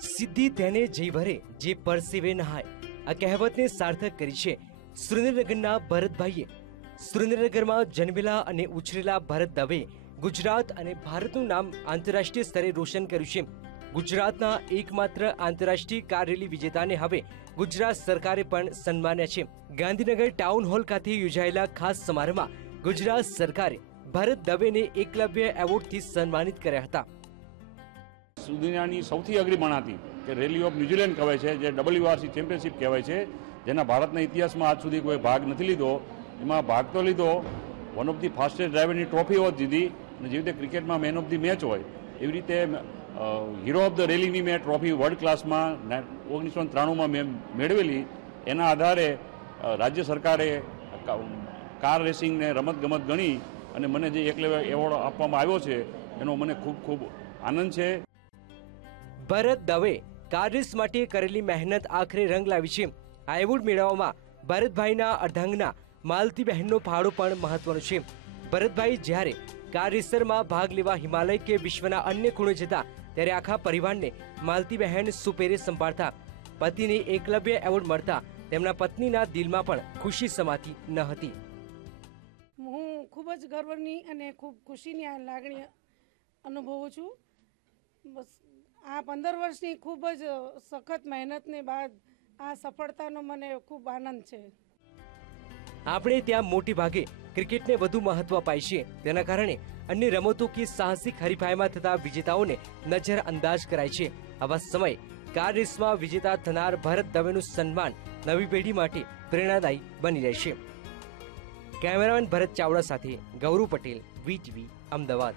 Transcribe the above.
સિદ્ધિ તેને જઈ ભરે જે પરસેવે નહાય. આ કહેવતને સાર્થક કરી છે સુરેન્દ્રનગરના ભરતભાઈએ. સુરેન્દ્રનગરમાં જન્મેલા અને ઉછરેલા ભરત દવે ગુજરાત અને ભારતનું નામ આંતરરાષ્ટ્રીય સ્તરે રોશન કર્યું છે. ગુજરાતના એકમાત્ર આંતરરાષ્ટ્રીય કાર રેલી વિજેતાને હવે ગુજરાત સરકારે પણ સન્માન્યા છે. ગાંધીનગર ટાઉન હોલ ખાતે યોજાયેલા ખાસ સમારોહમાં ગુજરાત સરકારે ભરત દવેને એકલવ્ય એવોર્ડથી સન્માનિત કર્યા હતા. દુનિયાની સૌથી અઘરી મણાતી કે રેલી ઓફ ન્યુઝીલેન્ડ કહેવાય છે, જે ડબલ્યુઆરસી ચેમ્પિયનશિપ કહેવાય છે, જેના ભારતના ઇતિહાસમાં આજ સુધી કોઈ ભાગ નથી લીધો. એમાં ભાગ તો લીધો વન ઓફ ધી ફાસ્ટેસ્ટ ડ્રાઈવરની ટ્રોફીઓ જ જીધી, અને જેવી રીતે ક્રિકેટમાં મેન ઓફ ધી મેચ હોય, એવી રીતે હીરો ઓફ ધ રેલીની મેં ટ્રોફી વર્લ્ડ ક્લાસમાં ઓગણીસો ત્રાણુંમાં મેં મેળવેલી. એના આધારે રાજ્ય સરકારે કાર રેસિંગને રમતગમત ગણી, અને મને જે એકલે એવોર્ડ આપવામાં આવ્યો છે, એનો મને ખૂબ ખૂબ આનંદ છે. ભરત દવે કાર રેસ માટે કરેલી મહેનત આખરે રંગ લાવી છે. આ એવોર્ડ મેળવવામાં ભરતભાઈના અર્ધાંગના માલતી બહેનનો ફાળો પણ મહત્વનો છે. ભરતભાઈ જ્યારે કાર રેસરમાં ભાગ લેવા હિમાલય કે વિશ્વના અન્ય ખૂણે જતા, ત્યારે આખા પરિવારને માલતી બહેન સુપેરે સંભાળતા, પતિને એકલવ્ય એવોર્ડ મળતા તેમના પત્નીના દિલમાં પણ ખુશી સમાતી ન હતી. હું ખૂબ જ ગર્વની અને ખૂબ ખુશીની લાગણી અનુભવું છું. બસ, આ પંદર વર્ષની ખૂબ જ સખત મહેનતને બાદ આ સફળતાનો મને ખૂબ આનંદ છે. આપણે ત્યાં મોટી ભાગે ક્રિકેટને વધુ મહત્વ અપાય છે. તેના કારણે અન્ય રમતો કે સાહસિક હરીફાઈમાં થતા વિજેતાઓને નજર અંદાજ કરાય છે. આવા સમય કાર રેસમાં વિજેતા થનાર ભરત દવેનું સન્માન નવી પેઢી માટે પ્રેરણાદાયી બની રહેશે કેમેરામેન ભરત ચાવડા સાથે ગૌરવ પટેલ વીટીવી અમદાવાદ.